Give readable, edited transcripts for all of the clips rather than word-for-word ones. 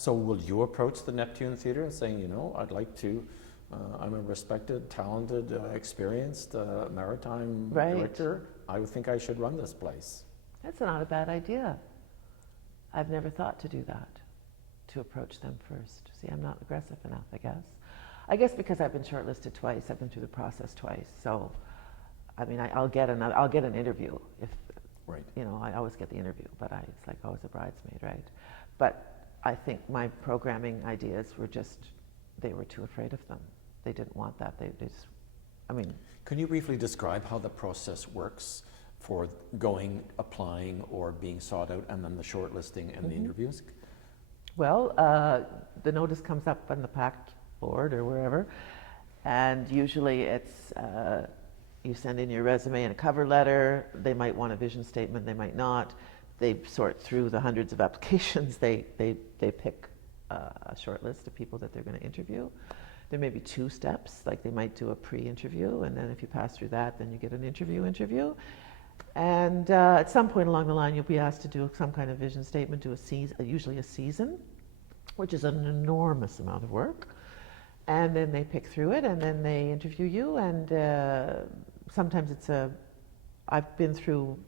So will you approach the Neptune Theatre and saying, you know, I'd like to, I'm a respected, talented, experienced maritime director. I would think I should run this place. That's not a bad idea. I've never thought to do that, to approach them first. See, I'm not aggressive enough, I guess. I guess because I've been shortlisted twice, I've been through the process twice. So, I mean, I'll get an interview if, right. You know, I always get the interview, but it's like always a bridesmaid, right? But I think my programming ideas were just, they were too afraid of them. They didn't want that. They just, I mean. Can you briefly describe how the process works for going, applying, or being sought out, and then the shortlisting and the interviews? Well, the notice comes up on the PAC board or wherever, and usually it's, you send in your resume and a cover letter. They might want a vision statement, they might not. They sort through the hundreds of applications. They pick a short list of people that they're going to interview. There may be 2 steps, like they might do a pre-interview, and then if you pass through that, then you get an interview. And at some point along the line, you'll be asked to do some kind of vision statement, do a season, usually a season, which is an enormous amount of work. And then they pick through it, and then they interview you, and sometimes it's I've been through,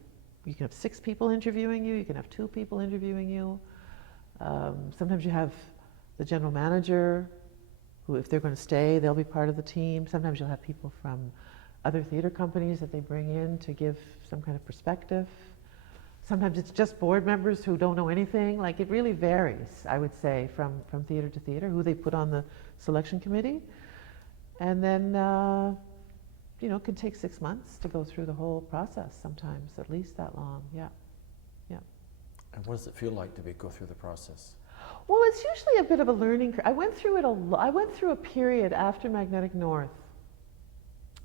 you can have 6 people interviewing you, you can have 2 people interviewing you. Sometimes you have the general manager, who if they're going to stay, they'll be part of the team. Sometimes you'll have people from other theatre companies that they bring in to give some kind of perspective. Sometimes it's just board members who don't know anything. Like, it really varies, I would say, from theatre to theatre, who they put on the selection committee. And then, you know, it can take 6 months to go through the whole process, sometimes, at least that long, yeah. And what does it feel like to go through the process? Well, it's usually a bit of a learning curve. I went through a period after Magnetic North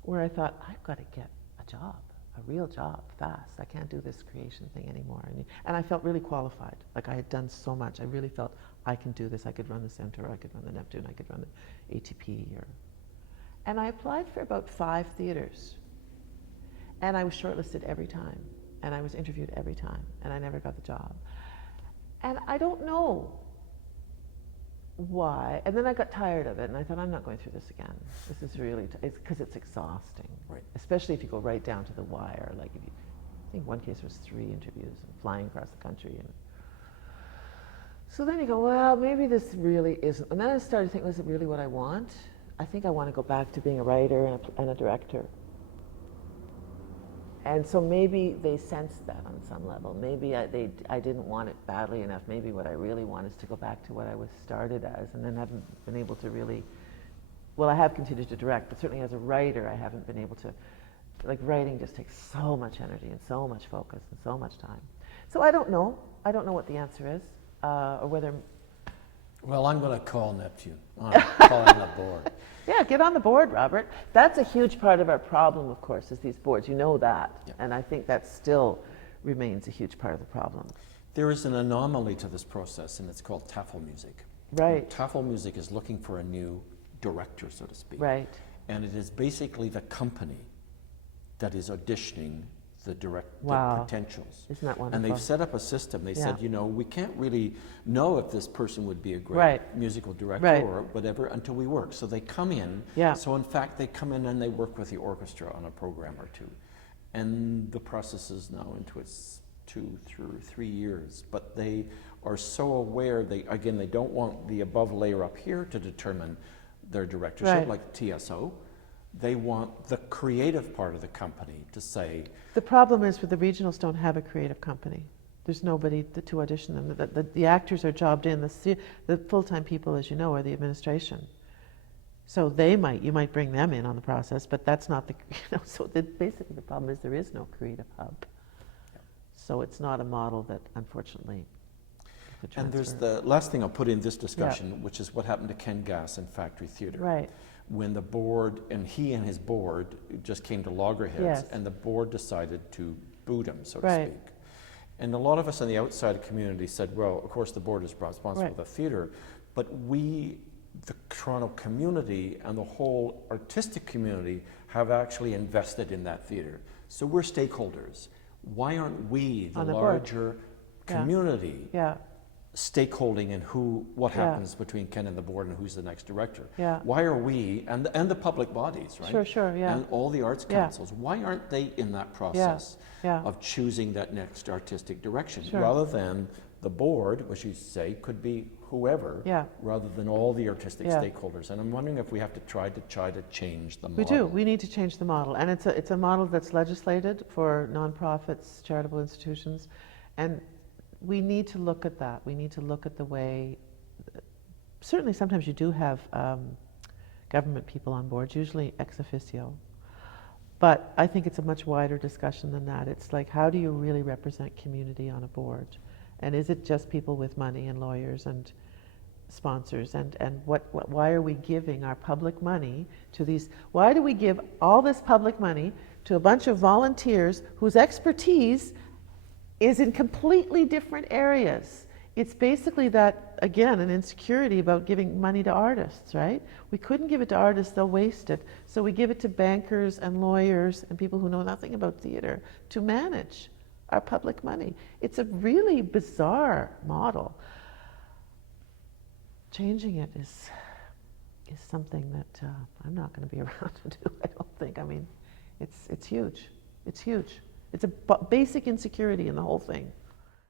where I thought, I've got to get a job, a real job, fast. I can't do this creation thing anymore. And I felt really qualified. Like, I had done so much. I really felt I can do this. I could run the Center, I could run the Neptune, I could run the ATP. And I applied for about 5 theatres. And I was shortlisted every time. And I was interviewed every time. And I never got the job. And I don't know why. And then I got tired of it, and I thought, I'm not going through this again. This is really, because it's exhausting. Right. Especially if you go right down to the wire. Like, if you, I think one case was 3 interviews and flying across the country. And so then you go, well, maybe this really isn't. And then I started thinking, is it really what I want? I think I want to go back to being a writer and a director. And so maybe they sensed that on some level. Maybe I didn't want it badly enough. Maybe what I really want is to go back to what I was started as, and then haven't been able to really, well, I have continued to direct, but certainly as a writer, I haven't been able to, like, writing just takes so much energy and so much focus and so much time. So I don't know. I don't know what the answer is, or whether. Well, I'm going to call Neptune. I'm calling the board. Yeah, get on the board, Robert. That's a huge part of our problem, of course, is these boards. You know that. Yeah. And I think that still remains a huge part of the problem. There is an anomaly to this process, and it's called TAFL music. Right. And TAFL music is looking for a new director, so to speak. Right. And it is basically the company that is auditioning the potentials. Isn't that wonderful? And they've set up a system. They said, you know, we can't really know if this person would be a great right. musical director right. or whatever until we work. So they come in. Yeah. So in fact, they come in and they work with the orchestra on a program or 2. And the process is now into its 2 through 3 years. But they are so aware, they don't want the above layer up here to determine their directorship, right. like TSO. They want the creative part of the company to say. The problem is with the regionals don't have a creative company. There's nobody to audition them. The actors are jobbed in. The full-time people, as you know, are the administration. So you might bring them in on the process, but that's not so basically the problem is there is no creative hub. Yeah. So it's not a model that, unfortunately, could transfer. And there's the last thing I'll put in this discussion, which is what happened to Ken Gass in Factory Theatre. Right. When the board, and he and his board just came to loggerheads, yes. and the board decided to boot him, so to right. speak. And a lot of us in the outside community said, well, of course the board is responsible right. for the theatre, but we, the Toronto community and the whole artistic community have actually invested in that theatre. So we're stakeholders. Why aren't we, the larger community, yeah. stakeholding and what Yeah. happens between Ken and the board and who's the next director. Yeah. Why are we, and the public bodies, right? Sure, yeah. And all the arts Yeah. councils, why aren't they in that process Yeah. of choosing that next artistic direction? Sure. Rather than the board, which you say could be whoever, Yeah. rather than all the artistic Yeah. stakeholders. And I'm wondering if we have to try to change the model. We do. We need to change the model. And it's a model that's legislated for nonprofits, charitable institutions. And we need to look at that. We need to look at the way, certainly sometimes you do have government people on boards, usually ex officio. But I think it's a much wider discussion than that. It's like, how do you really represent community on a board? And is it just people with money and lawyers and sponsors? And why are we giving our public money to these? Why do we give all this public money to a bunch of volunteers whose expertise is in completely different areas? It's basically that, again, an insecurity about giving money to artists, right? We couldn't give it to artists, they'll waste it. So we give it to bankers and lawyers and people who know nothing about theater to manage our public money. It's a really bizarre model. Changing it is something that I'm not going to be around to do, I don't think. I mean, it's huge. It's huge. It's a basic insecurity in the whole thing.